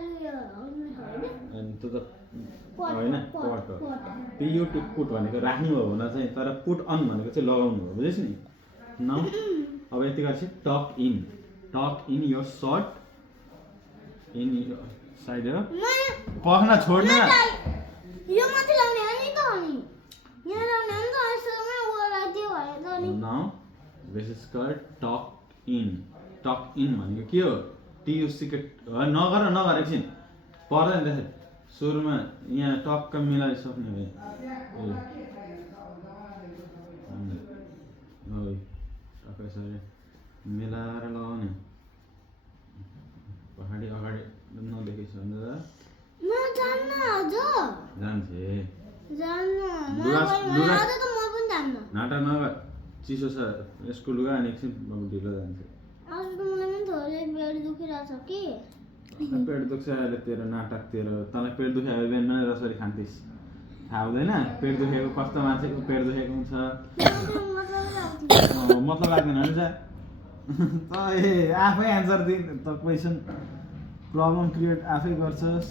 अनि त्यो त होइन पट हो पियु टु पुट भनेको राख्नु हो हुन चाहिँ तर पुट अन भनेको चाहिँ लगाउनु हो बुझेस् नि न अब यति गरेपछि tuck in your shirt inside पख्न छोड्न यो माथि लाउने हो नि त अनि यहाँ लाउने हो नि त यसोमा उला त्यो भयो त अनि now this is called tuck in भनेको के हो टी यु सिक्रेट नगर एकछिन पर्दैन त्यसरी सुरुमा यहाँ टक्क मिलाइसक्ने भयो टक्क यसरी मिलाएर लगाउने पछाडि अगाडि नदेखेछ भने म जान्न हजुर जान्छे जान्न लुगा आज त म पनि जान्न नाटक नगर चिसो छ यसको लुगा अनि एकछिन ढिलो जान्छ आज त मलाई पनि थोरै पेट दुखिरहेछ कि पेट दुख्छ अहिले तेरो नाटक तेरो तँलाई पेट दुख्यो भने बिहान बिहान रसरी खान्थिस् थाहा हुँदैन पेट दुखेको कस्तो मान्छेको पेट दुखेको हुन्छ मतलब लाग्दैन नि त आफै एन्सर दिन् त क्वेसन प्रब्लम क्रिएट आफै गर्छस्